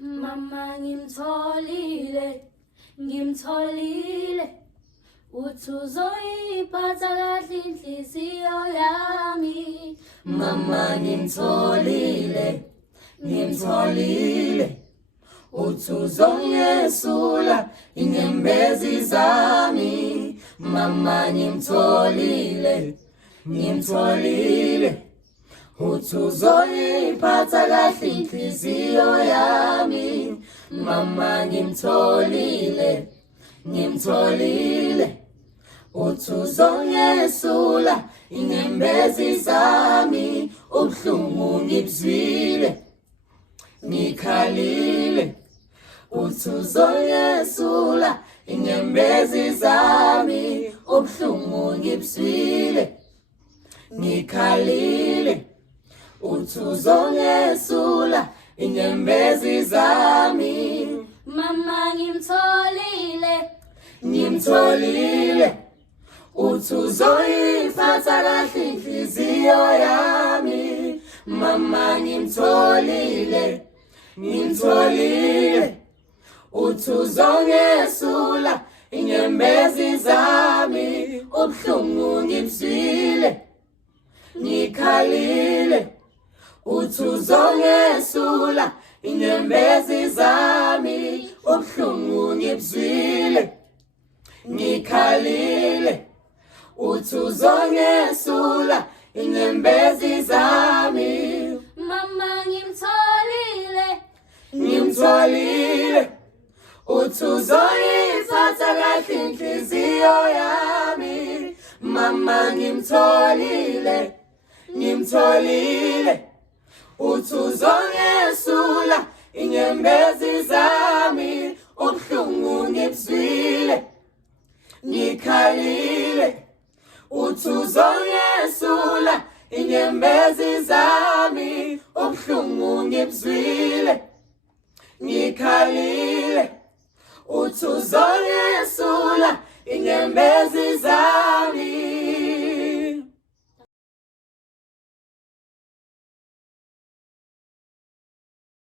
Mama ngimtholile uthi uzoyiphatha kahle inhliziyo yami. Mama ngimtholile uthi uzongesula inyembezi zami. Mama ngimtholile uthi uzoyiphatha kahle inhliziyo yami. Mama ngimtholile uthi uzongesula inyembezi zami. Ubuhlungu ngibuzwile ngikhalile uthi uzongesula inyembezi zami. Ubuhlungu ngibuzwile ngikhalile uthi uzongesula inyembezi zami. Mama ngimtholile uthi uzoyiphatha kahle inhliziyo yami. Mama ngimtholile uthi uzongesula inyembezi zami. Ubuhlungu ngibuzwile ngikhalile uthi uzongesula inyembezi zami. Ubuhlungu ngibuzwile ngikhalile uthi uzongesula inyembezi zami. Mama ngimtholile uthi uzoyiphatha kahle inhliziyo yami. Mama ngimtholile uthi uzongesula inyembezi zami. Ubuhlungu ngibuzwile ngikhalile uthi uzongesula inyembezi zami. Ubuhlungu ngibuzwile ngikhalile uthi uzongesula inyembezi zami.